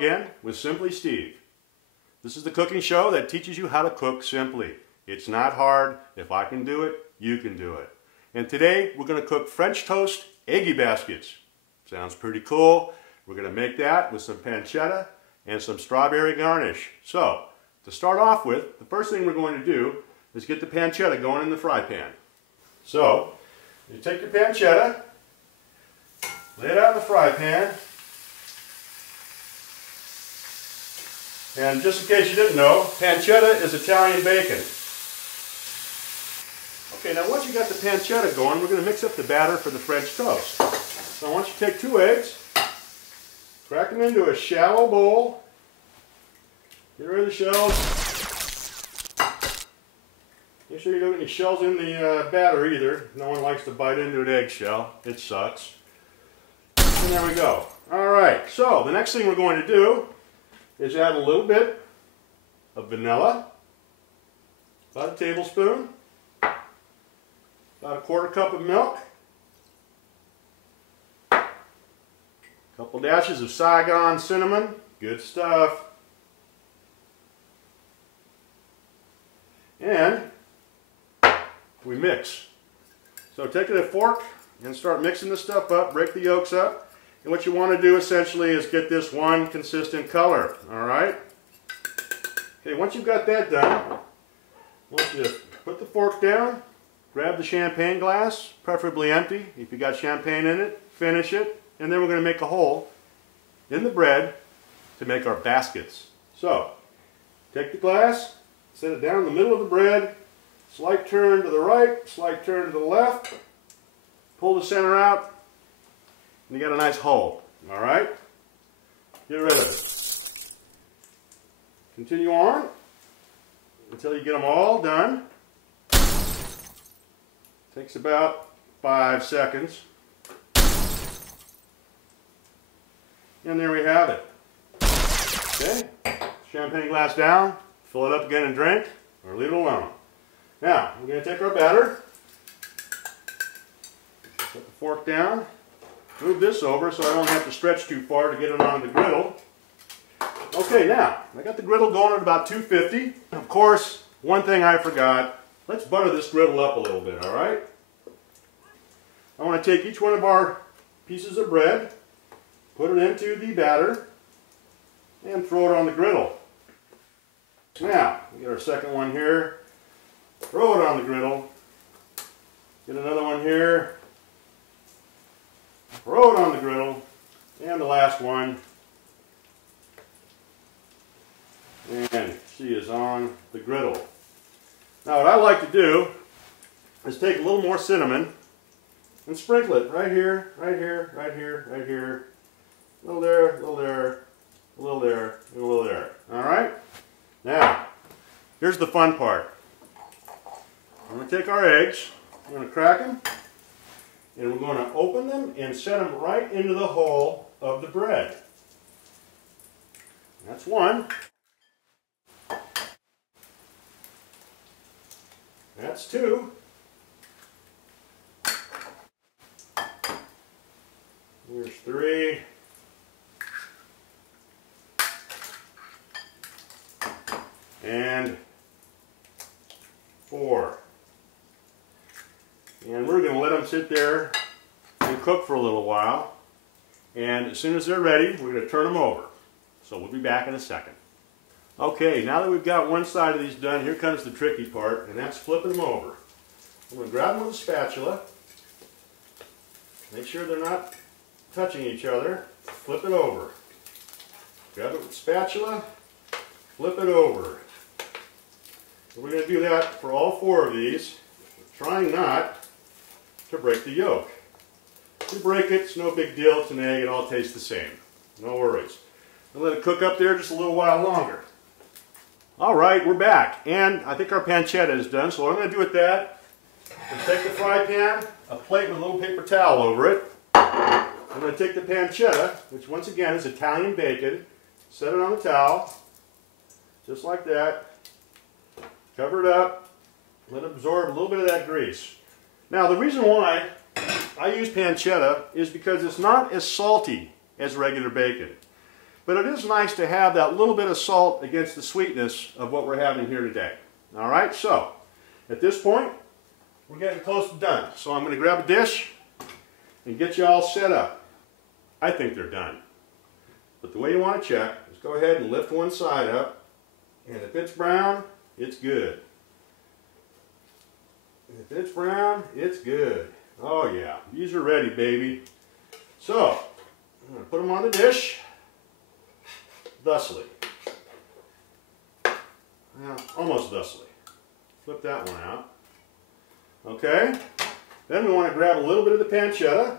again with Simply Steve. This is the cooking show that teaches you how to cook simply. It's not hard. If I can do it, you can do it. And today we're going to cook French Toast Eggy Baskets. Sounds pretty cool. We're going to make that with some pancetta and some strawberry garnish. So, to start off with, the first thing we're going to do is get the pancetta going in the fry pan. So, you take your pancetta, lay it out in the fry pan, and just in case you didn't know, pancetta is Italian bacon. Okay, now once you got the pancetta going, we're going to mix up the batter for the French toast. So I want you to take 2 eggs, crack them into a shallow bowl, get rid of the shells. Make sure you don't get any shells in the batter either. No one likes to bite into an eggshell. It sucks. And there we go. Alright, so the next thing we're going to do is add a little bit of vanilla, about a tablespoon, about a 1/4 cup of milk, a couple dashes of Saigon cinnamon, good stuff, and we mix. So take a fork and start mixing this stuff up, break the yolks up, and what you want to do essentially is get this one consistent color, alright? Okay, once you've got that done, I want you to put the fork down, grab the champagne glass, preferably empty. If you got champagne in it, finish it, and then we're going to make a hole in the bread to make our baskets. So, take the glass, set it down in the middle of the bread, slight turn to the right, slight turn to the left, pull the center out, and you got a nice hole. Alright? Get rid of it. Continue on until you get them all done. Takes about 5 seconds. And there we have it. Okay? Champagne glass down, fill it up again and drink, or leave it alone. Now, we're going to take our batter, put the fork down, move this over so I don't have to stretch too far to get it on the griddle. Okay, now, I got the griddle going at about 250. Of course, one thing I forgot, let's butter this griddle up a little bit, alright? I want to take each one of our pieces of bread, put it into the batter, and throw it on the griddle. Now, we get our second one here. Throw it on the griddle. Get another one here. Throw it on the griddle. And the last one. And she is on the griddle. Now what I like to do is take a little more cinnamon and sprinkle it right here, right here, right here, right here. A little there, a little there, a little there, and a little there. Alright? Now, here's the fun part. I'm going to take our eggs, I'm going to crack them, and we're going to open them and set them right into the hole of the bread. That's one. That's two. Here's three. And 4. And we're going to let them sit there and cook for a little while. And as soon as they're ready, we're going to turn them over. So we'll be back in a second. Okay, now that we've got one side of these done, here comes the tricky part, and that's flipping them over. I'm going to grab them with a spatula. Make sure they're not touching each other. Flip it over. Grab it with a spatula. Flip it over. We're going to do that for all 4 of these, trying not to break the yolk. If you break it, it's no big deal. It's an egg. It all tastes the same. No worries. I'll let it cook up there just a little while longer. Alright, we're back. And I think our pancetta is done. So what I'm going to do with that is take the fry pan, a plate with a little paper towel over it. I'm going to take the pancetta, which once again is Italian bacon, set it on the towel, just like that. Cover it up, let it absorb a little bit of that grease. Now the reason why I use pancetta is because it's not as salty as regular bacon. but it is nice to have that little bit of salt against the sweetness of what we're having here today. All right, so at this point, we're getting close to done. So I'm going to grab a dish and get you all set up. I think they're done. But the way you want to check is go ahead and lift one side up, and if it's brown, it's good. If it's brown, it's good. Oh yeah, these are ready, baby. So, I'm going to put them on the dish, thusly. Well, almost thusly. Flip that one out. Okay, then we want to grab a little bit of the pancetta.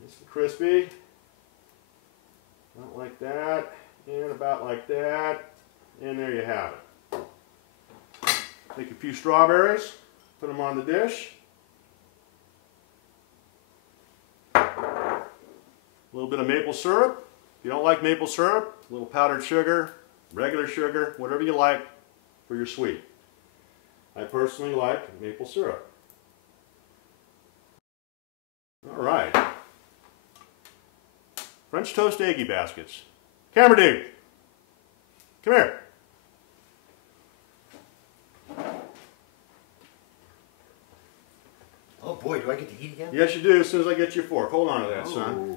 Nice and crispy. About like that, and about like that, and there you have it. Take a few strawberries, put them on the dish. A little bit of maple syrup. If you don't like maple syrup, a little powdered sugar, regular sugar, whatever you like for your sweet. I personally like maple syrup. All right. French Toast Eggy Baskets. Camera dude, come here. Oh boy, do I get to eat again? Yes, you do, as soon as I get your fork. Hold on to that, son.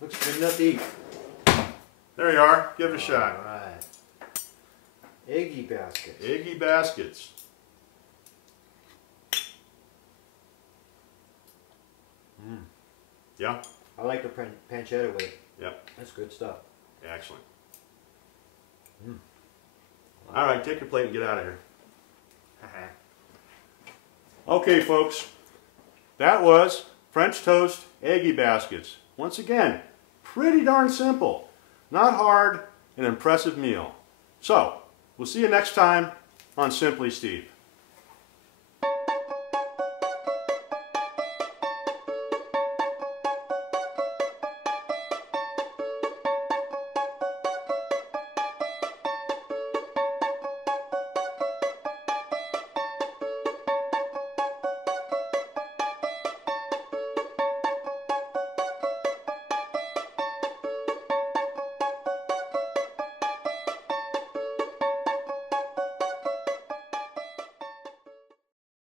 Looks good enough to eat. There you are. Give it a shot. All right. Eggy baskets. Eggy Baskets. Yeah? I like the pancetta with it. Yep. That's good stuff. Excellent. All right, take your plate and get out of here. Okay, folks. That was French Toast Eggy Baskets. Once again, pretty darn simple. Not hard, an impressive meal. So, we'll see you next time on Simply Steve.